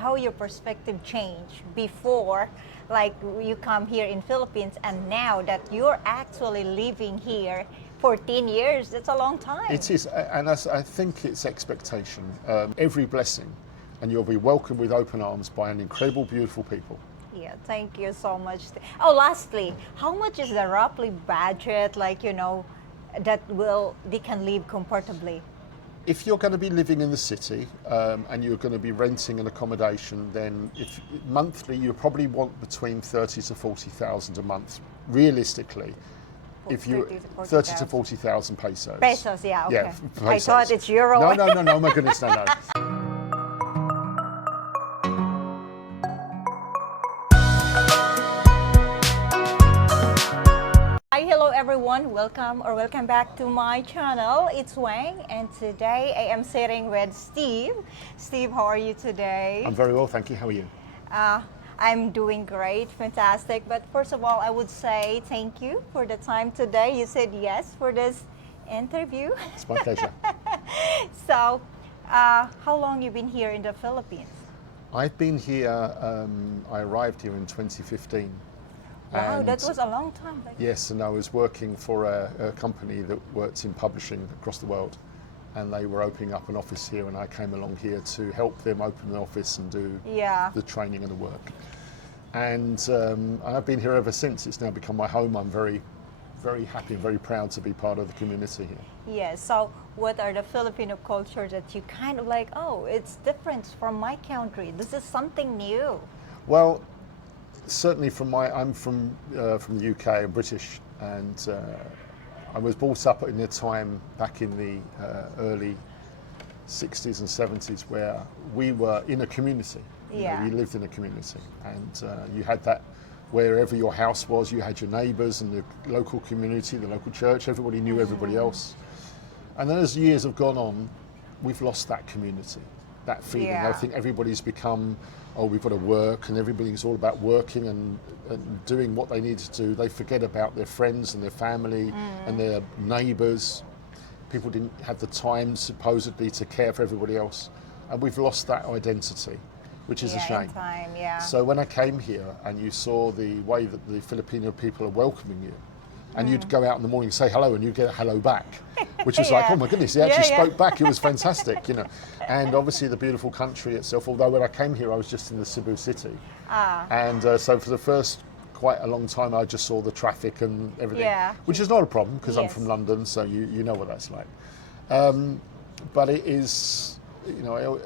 how your perspective changed before, like you come here in Philippines, and now that you're actually living here 14 years. That's a long time. It is, and I think it's expectation. Every blessing, and you'll be welcomed with open arms by an incredible, beautiful people. Yeah, thank you so much. Oh, lastly, how much is the roughly budget, like, that they can live comfortably? If you're going to be living in the city and you're going to be renting an accommodation, then if monthly you probably want between 30 to 40,000 a month, realistically. If you 30 to 40,000 pesos. Pesos, yeah, okay. Yeah, pesos. I thought it's euro. No, my goodness, no. Hi, hello everyone. Welcome back to my channel. It's Wang, and today I am sitting with Steve. Steve, how are you today? I'm very well, thank you. How are you? I'm doing great, fantastic. But first of all, I would say thank you for the time today. You said yes for this interview. It's my pleasure. So, how long you been here in the Philippines? I've been here, I arrived here in 2015. Wow, that was a long time. Yes, and I was working for a company that works in publishing across the world. And they were opening up an office here, and I came along here to help them open an office and do the training and the work. And I've been here ever since. It's now become my home. I'm very, very happy and very proud to be part of the community here. Yes. So, what are the Filipino cultures that you kind of like? Oh, it's different from my country. This is something new. Well, certainly I'm from the UK, I'm British, and I was brought up in a time back in the early 60s and 70s where we were in a community. We lived in a community, and you had that wherever your house was, you had your neighbours and the local community, the local church, everybody knew everybody else. And then as years have gone on, we've lost that community, that feeling. I think everybody's become, we've got to work, and everybody's all about working and doing what they need to do. They forget about their friends and their family and their neighbours. People didn't have the time, supposedly, to care for everybody else. And we've lost that identity, which is a shame. So when I came here and you saw the way that the Filipino people are welcoming you, and you'd go out in the morning and say hello, and you'd get a hello back, which was like, oh my goodness, he actually spoke back. It was fantastic, And obviously the beautiful country itself, although when I came here, I was just in the Cebu city. And so for the first quite a long time, I just saw the traffic and everything, which is not a problem because I'm from London, so you know what that's like. But it is, I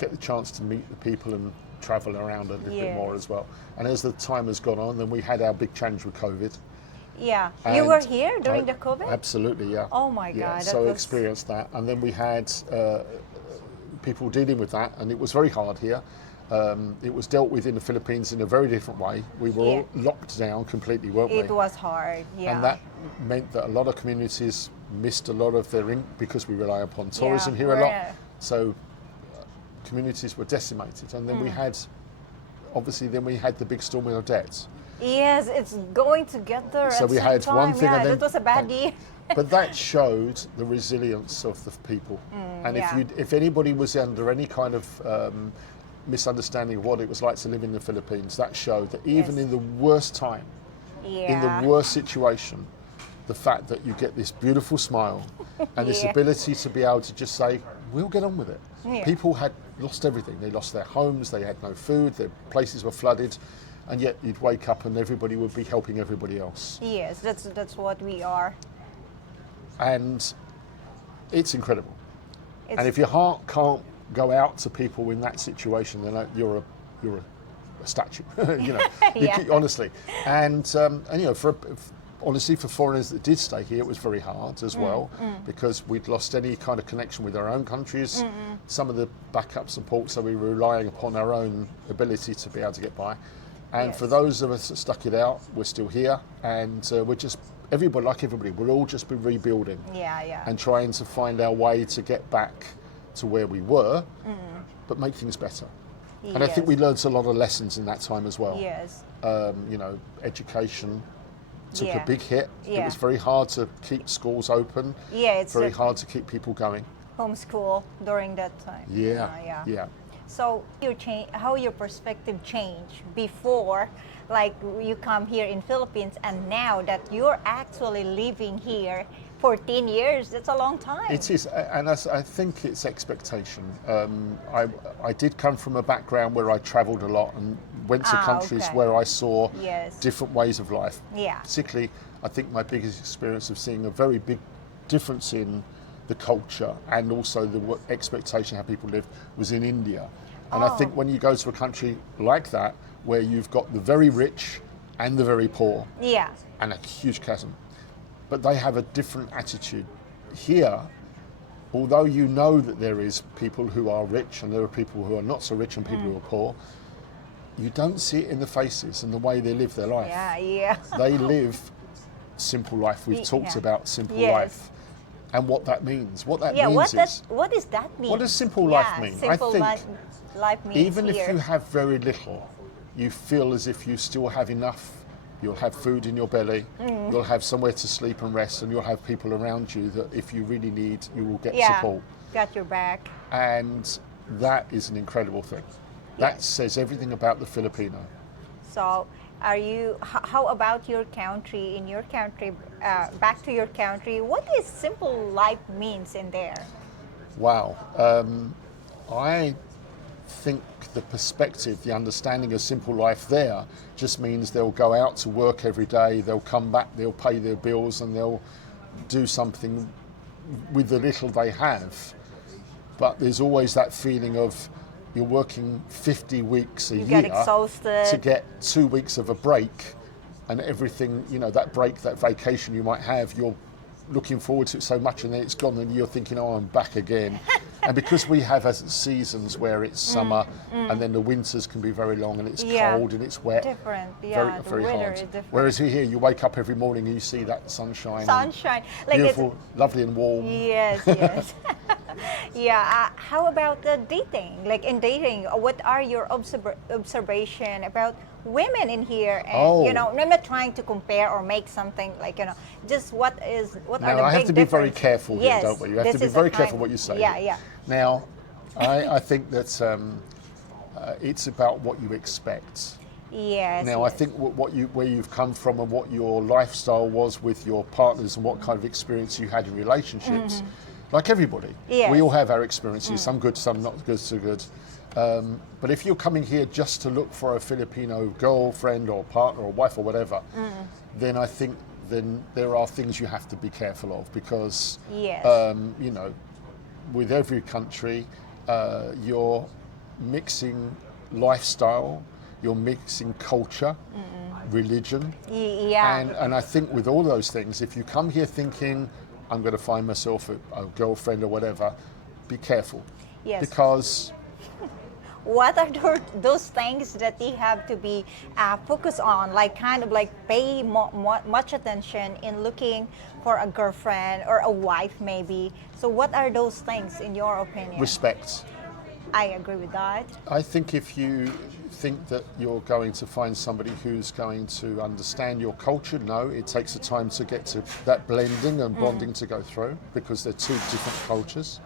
get the chance to meet the people and travel around a little bit more as well. And as the time has gone on, then we had our big challenge with COVID. Yeah, you were here during the COVID? Absolutely, yeah. Oh my God. So I experienced that. And then we had people dealing with that, and it was very hard here. It was dealt with in the Philippines in a very different way. We were all locked down completely, weren't we? It was hard, And that meant that a lot of communities missed a lot of their because we rely upon tourism here a lot. So communities were decimated. And then we had, obviously, the big storm of debt. Yes, it's going together. So we had one thing, and then that was a bad year. But that showed the resilience of the people. And if anybody was under any kind of misunderstanding of what it was like to live in the Philippines, that showed that even in the worst time, in the worst situation, the fact that you get this beautiful smile and this ability to be able to just say, we'll get on with it. People had lost everything. They lost their homes, they had no food, their places were flooded. And yet you'd wake up and everybody would be helping everybody else. Yes, that's what we are. And it's incredible. And if your heart can't go out to people in that situation, then you're a statue, honestly. And honestly, for foreigners that did stay here, it was very hard as well, because we'd lost any kind of connection with our own countries, some of the backup support, so we were relying upon our own ability to be able to get by. And for those of us that stuck it out, we're still here, and we're just, everybody, we'll all just be rebuilding and trying to find our way to get back to where we were, but make things better. And I think we learned a lot of lessons in that time as well. Education took a big hit. It was very hard to keep schools open. It's very hard to keep people going. Homeschool during that time. Yeah. So how your perspective changed before, like you come here in Philippines, and now that you're actually living here 14 years, that's a long time. It is, and I think it's expectation. I did come from a background where I travelled a lot and went to countries okay. where I saw Yes. different ways of life. Yeah. Particularly, I think my biggest experience of seeing a very big difference in the culture and also the expectation how people live was in India. And I think when you go to a country like that, where you've got the very rich and the very poor, Yeah. and a huge chasm, but they have a different attitude. Here, although you know that there is people who are rich and there are people who are not so rich and people who are poor, you don't see it in the faces and the way they live their life. Yeah, yeah. They live simple life. We've talked about simple Yes. life and what that means. What that Yeah, means is, what does that mean? what does simple life mean? Simple life means even here. if you have very little, you feel as if you still have enough. You'll have food in your belly, you'll have somewhere to sleep and rest, and you'll have people around you that if you really need, you will get support. Got your back. And that is an incredible thing. That says everything about the Filipino. So, how about your country? In your country, back to your country, what is simple life means in there? Wow. I think the perspective, the understanding of simple life there just means they'll go out to work every day, they'll come back, they'll pay their bills, and they'll do something with the little they have. But there's always that feeling of you're working 50 weeks a You year get exhausted. to get 2 weeks of a break, and everything, that break, that vacation you might have, you're looking forward to it so much, and then it's gone and you're thinking, oh, I'm back again. And because we have seasons where it's summer and then the winters can be very long and it's cold and it's wet. Different, Very, very weather hard. is different. Whereas here you wake up every morning and you see that sunshine. Sunshine. Like beautiful, lovely and warm. Yes, yes. Yeah, how about the dating? Like in dating, what are your observation about women in here? And I'm not trying to compare or make something like just what are the big I have to be very differences? careful here, Yes, don't we? You have to be this is very a careful kind- what you say. Yeah, yeah. Now, I think that it's about what you expect. Yes. Now, yes. I think where you've come from and what your lifestyle was with your partners and what kind of experience you had in relationships, like everybody, Yes. we all have our experiences, some good, some not good, so good. But if you're coming here just to look for a Filipino girlfriend or partner or wife or whatever, then I think then there are things you have to be careful of because, Yes. With every country, you're mixing lifestyle, you're mixing culture, religion. Yeah. And I think with all those things, if you come here thinking, I'm going to find myself a girlfriend or whatever, be careful. Yes. Because what are those things that you have to be focused on, like kind of like pay much attention in looking for a girlfriend or a wife maybe? So what are those things in your opinion? respect. I agree with that. I think if you think that you're going to find somebody who's going to understand your culture, no, it takes a time to get to that blending and bonding to go through because they're two different cultures.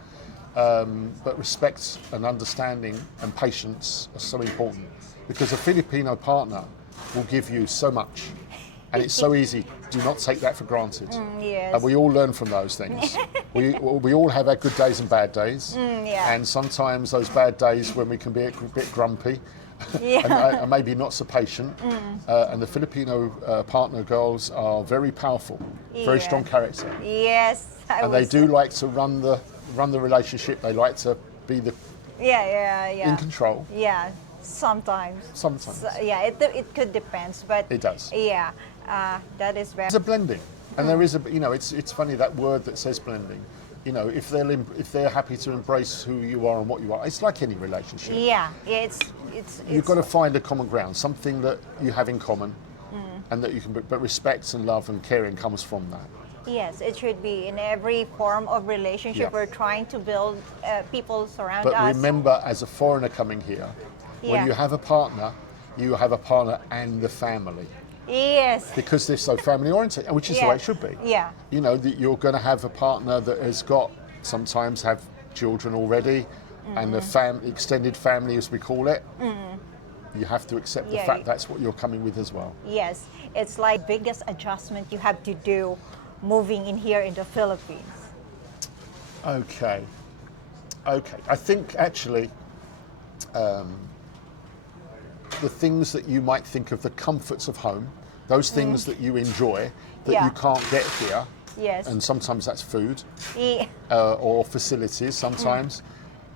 But respect and understanding and patience are so important because a Filipino partner will give you so much and it's so easy. Do not take that for granted. Yes. And we all learn from those things. we all have our good days and bad days. Yeah. And sometimes those bad days when we can be a bit grumpy Yeah. and maybe not so patient. And the Filipino partner girls are very powerful, very Yeah. strong character. Yes. And they do like to run the relationship. They like to be Yeah. in control. Yeah. Sometimes. Sometimes. So, yeah. It could depends, but It does. Yeah. That is very. There's a blending, and there is a it's funny that word that says blending. If they're happy to embrace who you are and what you are, it's like any relationship. Yeah. It's. You've got to find a common ground, something that you have in common, and that you can. But respect and love and caring comes from that. Yes, it should be in every form of relationship. Yeah. We're trying to build people surround But us. remember, as a foreigner coming here, Yeah. when you have a partner and the family. Yes. Because they're so family oriented, which is the way it should be. Yeah. That you're going to have a partner that has got sometimes have children already, and the extended family, as we call it, you have to accept the fact that's what you're coming with as well. Yes, it's like biggest adjustment you have to do moving in here in the Philippines. Okay. I think actually the things that you might think of the comforts of home, those things that you enjoy that you can't get here, and sometimes that's food or facilities sometimes,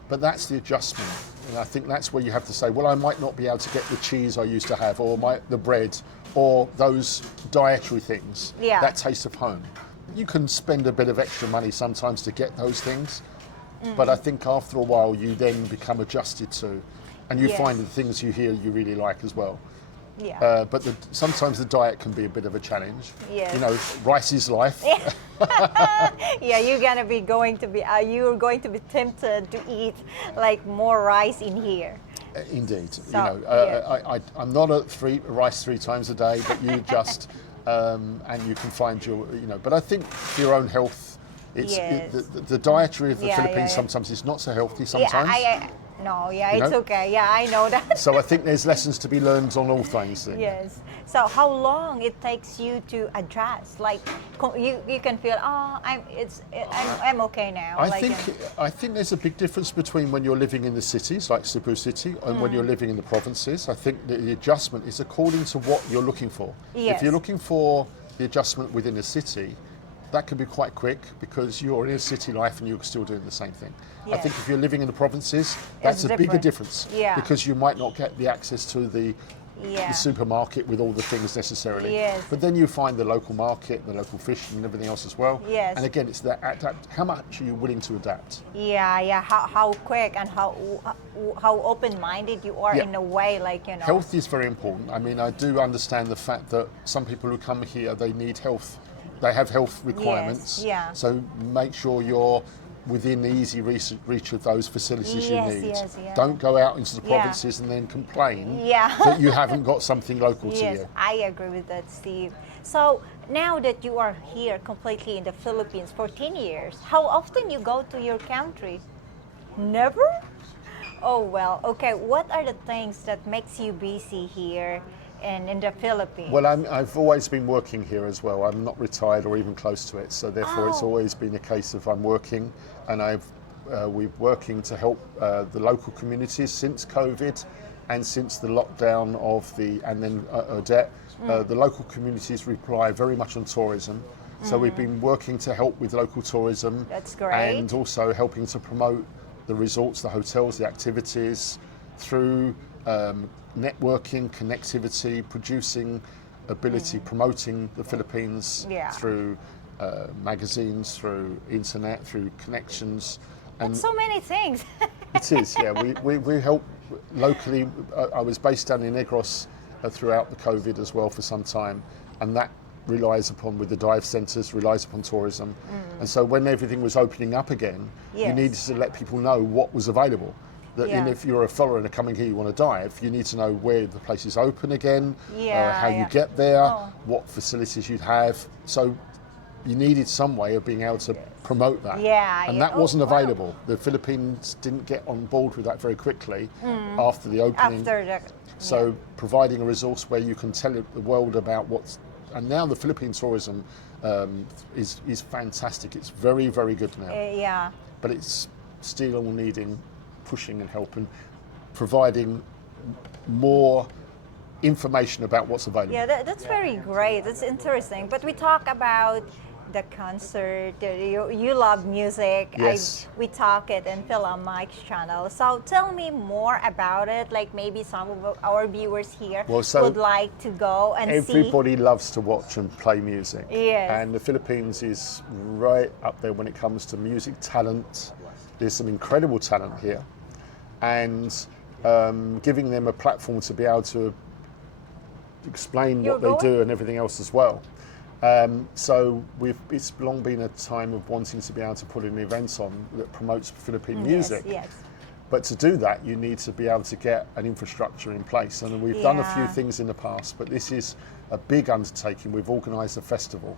but that's the adjustment. And I think that's where you have to say, well, I might not be able to get the cheese I used to have, or the bread, or those dietary things, that taste of home. You can spend a bit of extra money sometimes to get those things, but I think after a while you then become adjusted to, and you find the things you hear you really like as well. But sometimes the diet can be a bit of a challenge. You know, rice is life. You're going to be tempted to eat like more rice in here. Indeed. So, I'm not at rice 3 times a day, but you just and you can find but I think for your own health, it's the dietary of the Philippines sometimes is not so healthy sometimes. It's okay. I know that. So I think there's lessons to be learned on all things. Then. Yes. So how long it takes you to adjust? Like you can feel, I'm okay now. I think there's a big difference between when you're living in the cities, like Cebu City, and when you're living in the provinces. I think that the adjustment is according to what you're looking for. Yes. If you're looking for the adjustment within a city, that can be quite quick because you're in a city life and you're still doing the same thing. I think if you're living in the provinces, that's a bigger difference because you might not get the access to the supermarket with all the things necessarily. But then you find the local market, the local fishing and everything else as well. And again, it's that how much are you willing to adapt? How quick and how open-minded you are in a way, Health is very important. I mean, I do understand the fact that some people who come here, they need health. They have health requirements. So make sure you're within easy reach of those facilities you need. Don't go out into the provinces and then complain that you haven't got something local to you. Yes, I agree with that, Steve. So now that you are here completely in the Philippines for 10 years, how often you go to your country? Never? Oh, well, okay. What are the things that makes you busy here and in the Philippines? Well, I've always been working here as well. I'm not retired or even close to it, so therefore it's always been a case of I'm working, and we're working to help the local communities since COVID and since the lockdown and then Odette. The local communities rely very much on tourism, so we've been working to help with local tourism. That's great. And also helping to promote the resorts, the hotels, the activities through networking, connectivity, producing ability, promoting the Philippines through magazines, through internet, through connections. And so many things. It is, we help locally. I was based down in Negros throughout the COVID as well for some time, and that relies upon, with the dive centres, relies upon tourism. And so when everything was opening up again, you needed to let people know what was available. If you're a foreigner coming here, you want to dive, you need to know where the place is open again, how you get there, what facilities you'd have. So you needed some way of being able to promote that. And that wasn't available. The Philippines didn't get on board with that very quickly after the opening. So providing a resource where you can tell the world about what's... And now the Philippine tourism is fantastic. It's very, very good now. But it's still needing pushing and helping, providing more information about what's available. That's very great. That's interesting. But we talk about the concert. You love music. Yes. We talk it in Phil and Mike's channel. So tell me more about it. Like maybe some of our viewers here would like to go and see. Everybody loves to watch and play music. And the Philippines is right up there when it comes to music talent. There's some incredible talent here. And giving them a platform to be able to explain what they do and everything else as well. So it's long been a time of wanting to be able to put an event on that promotes Philippine music. But to do that, you need to be able to get an infrastructure in place. And we've done a few Yeah. things in the past, but this is a big undertaking. We've organised a festival,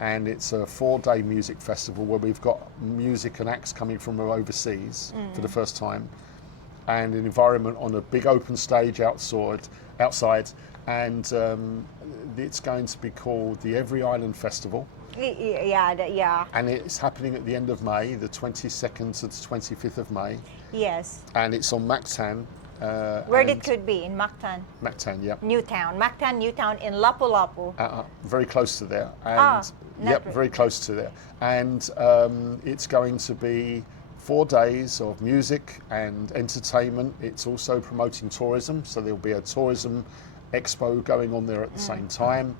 and it's a 4-day music festival where we've got music and acts coming from overseas for the first time, and an environment on a big open stage outside, and it's going to be called the Every Island Festival. Yeah. And it's happening at the end of May, the 22nd to the 25th of May. Yes. And it's on Mactan. Where it could be, in Mactan? Mactan, yeah. Newtown. Mactan, Newtown in Lapu-Lapu. Very close to there. And not very close to there. And it's going to be 4 days of music and entertainment. It's also promoting tourism, so there'll be a tourism expo going on there at the same time.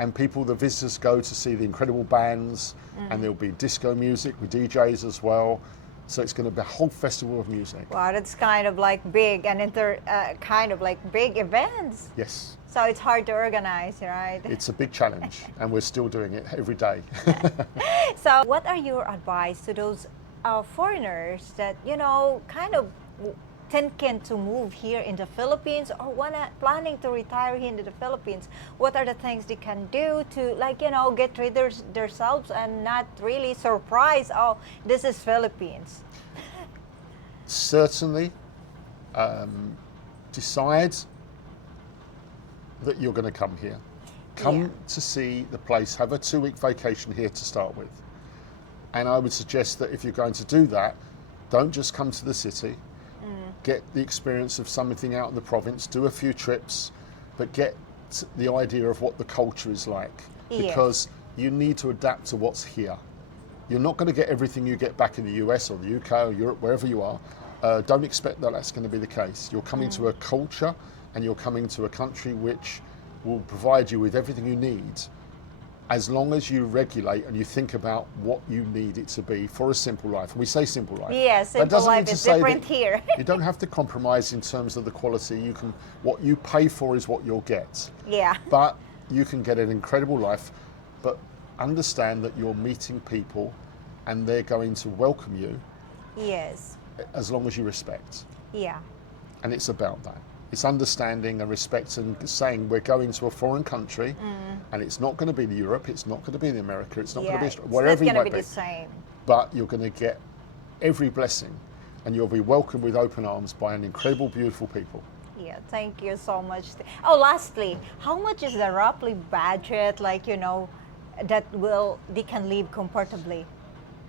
And the visitors go to see the incredible bands, and there'll be disco music with DJs as well. So it's going to be a whole festival of music. Wow, that's kind of like big and kind of like big events. Yes. So it's hard to organize, right? It's a big challenge, and we're still doing it every day. So what are your advice to those foreigners that, kind of thinking to move here in the Philippines or planning to retire here in the Philippines? What are the things they can do to get rid of themselves and not really surprise, oh, this is Philippines? Certainly decide that you're going to come here. Come to see the place, have a 2-week vacation here to start with. And I would suggest that if you're going to do that, don't just come to the city. Get the experience of something out in the province, do a few trips, but get the idea of what the culture is like. Because you need to adapt to what's here. You're not going to get everything you get back in the US or the UK or Europe, wherever you are. Don't expect that that's going to be the case. You're coming to a culture, and you're coming to a country which will provide you with everything you need, as long as you regulate and you think about what you need it to be for a simple life. And we say simple life. Yes, simple life is different here. You don't have to compromise in terms of the quality. What you pay for is what you'll get. Yeah. But you can get an incredible life, but understand that you're meeting people and they're going to welcome you. Yes. As long as you respect. Yeah. And it's about that. It's understanding and respect and saying we're going to a foreign country, and it's not going to be Europe, it's not going to be in America, it's not going to be wherever you might be. It's not going to be the same. But you're going to get every blessing, and you'll be welcomed with open arms by an incredible, beautiful people. Yeah, thank you so much. Oh, lastly, how much is the roughly budget, that they can live comfortably?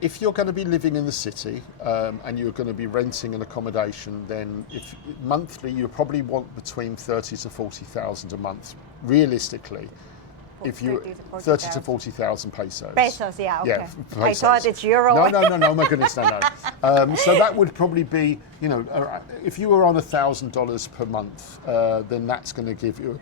If you're going to be living in the city and you're going to be renting an accommodation, then monthly you probably want between 30 to 40,000 a month, realistically. If you 30 to 40,000 pesos. Pesos, yeah, okay. Yeah, pesos. I thought it's euro. No, my goodness, no. So that would probably be, if you were on $1,000 per month, then that's going to give you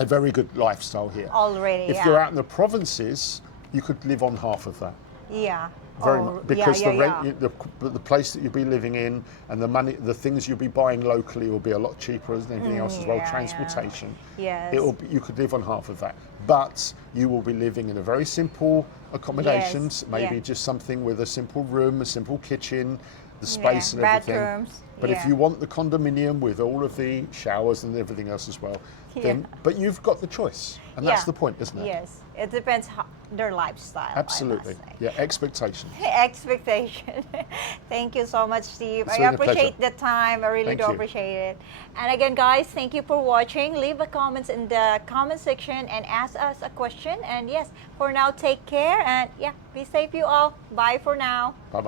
a very good lifestyle here. Already, If you're out in the provinces, you could live on half of that. Yeah. Very much, because the rent, the place that you'll be living in, and the money, the things you'll be buying locally will be a lot cheaper than anything else as well. Transportation, yes, you could live on half of that, but you will be living in a very simple accommodations, maybe just something with a simple room, a simple kitchen, the space and everything. Bathrooms. But if you want the condominium with all of the showers and everything else as well, then but you've got the choice, and that's the point, isn't it? Yes, it depends their lifestyle. Absolutely. Yeah, expectations. Expectation. Thank you so much, Steve. It's I really appreciate the time. I really do appreciate it. And again, guys, thank you for watching. Leave a comments in the comment section and ask us a question. And yes, for now, take care and be safe, you all. Bye for now. Bye-bye.